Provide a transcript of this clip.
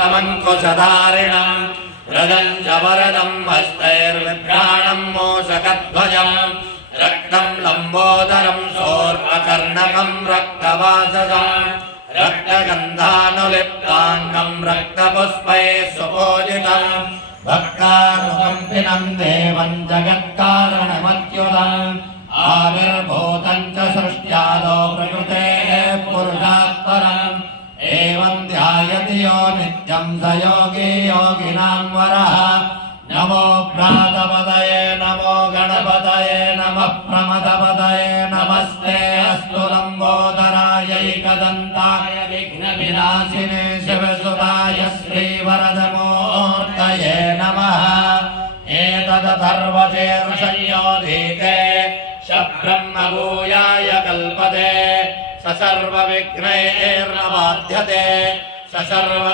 पाशमङ्कुशधारिणम् रदम् च वरदम् हस्तैर्विभ्राणम् मूषकध्वजम् रक्तम् लम्बोदरम् शोर्पकर्णकम् रक्तवाससम् रक्तगन्धानुलिप्ताङ्गम् रक्तपुष्पैः सुपूजितम् भक्तानुकम्पिनम् देवम् जगत्कारणमत्युतम् आविर्भूतम् च सृष्ट्यादो प्रकृतेः पुरुषात् परम् एवम् ध्यायति यो नित्यम् स योगी योगिनाम् वरः नमो भ्रातपदये नमो गणपतये नमः प्रमदपदये नमस्ते अस्तु लम्बोदरायैकदन्ताय विघ्नविनाशिने शिवसुताय श्रीवरदमूर्तये नमः एतदथर्वशीर्षयोधीते ब्रह्मभूयाय कल्पते स सर्वविघ्नैर्न बाध्यते स सर्व